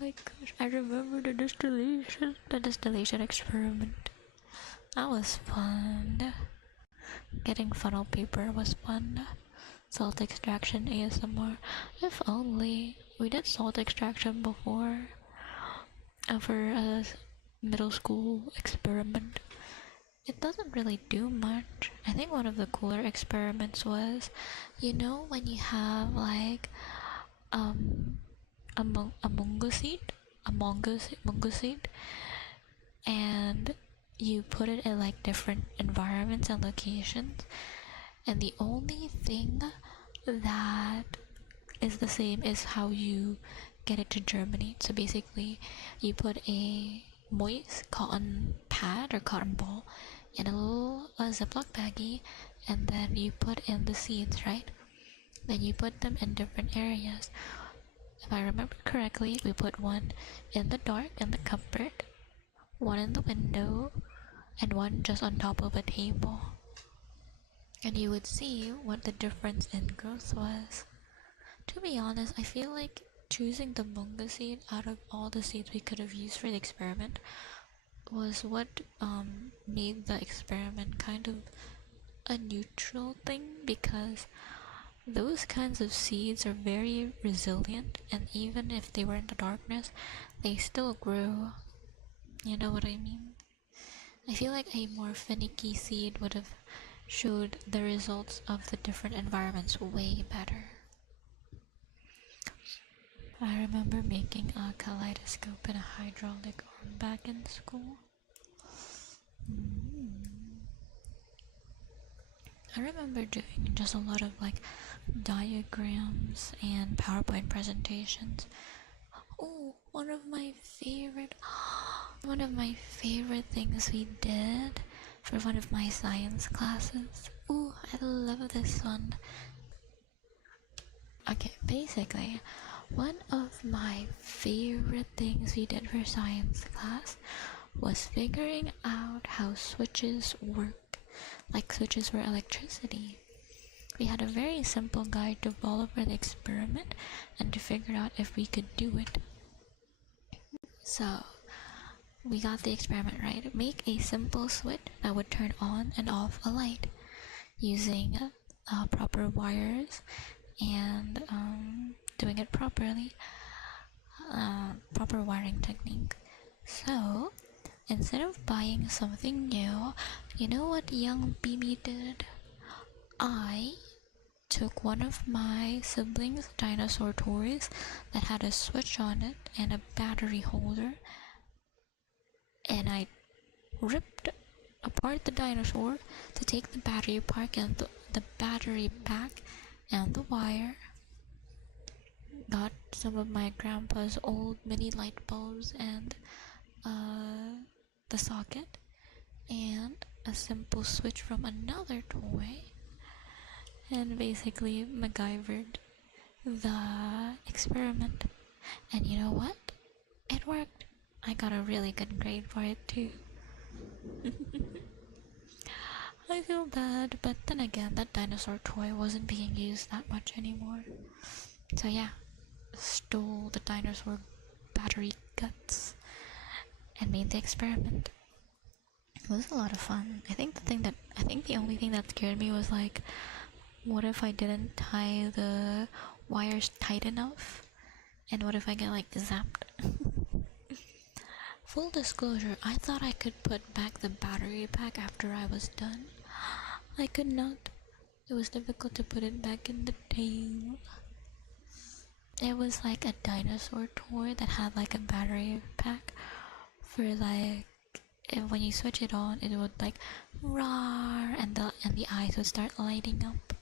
my gosh, I remember the distillation experiment. That was fun. Getting funnel paper was fun. Salt extraction ASMR. If only we did salt extraction before for a middle school experiment. It doesn't really do much. I think one of the cooler experiments was, when you have like a mungo seed, mungo seed, and you put it in like different environments and locations, and the only thing that is the same is how you get it to germinate. So basically, you put a moist cotton pad or cotton ball in a little Ziploc baggie, and then you put in the seeds, right? Then you put them in different areas. If I remember correctly, we put one in the dark in the cupboard, one in the window, and one just on top of a table. And you would see what the difference in growth was. To be honest, I feel like choosing the mungo seed out of all the seeds we could have used for the experiment was what made the experiment kind of a neutral thing, because those kinds of seeds are very resilient, and even if they were in the darkness, they still grew. You know what I mean? I feel like a more finicky seed would have showed the results of the different environments way better. I remember making a kaleidoscope and a hydraulic arm back in school. I remember doing just a lot of like diagrams and PowerPoint presentations. Oh, one of my favorite things we did for one of my science classes. Ooh, I love this one. Okay, basically, one of my favorite things we did for science class was figuring out how switches work, like switches for electricity. We had a very simple guide to follow for the experiment and to figure out if we could do it. So, we got the experiment right. Make a simple switch that would turn on and off a light using proper wires and doing it properly, proper wiring technique. So, instead of buying something new, you know what young Beamy did? I took one of my siblings' dinosaur toys that had a switch on it and a battery holder, and I ripped apart the dinosaur to take the battery apart and the battery pack and the wire. Got some of my grandpa's old mini light bulbs and the socket, and a simple switch from another toy, and basically MacGyvered the experiment. And you know what? It worked. I got a really good grade for it too. I feel bad, but then again, that dinosaur toy wasn't being used that much anymore. So yeah, stole the dinosaur battery guts and made the experiment. It was a lot of fun. I think the only thing that scared me was like, what if I didn't tie the wires tight enough? And what if I get like zapped? Full disclosure, I thought I could put back the battery pack after I was done. I could not. It was difficult to put it back in the tail. It was like a dinosaur toy that had like a battery pack for like, when you switch it on, it would like roar, and the eyes would start lighting up.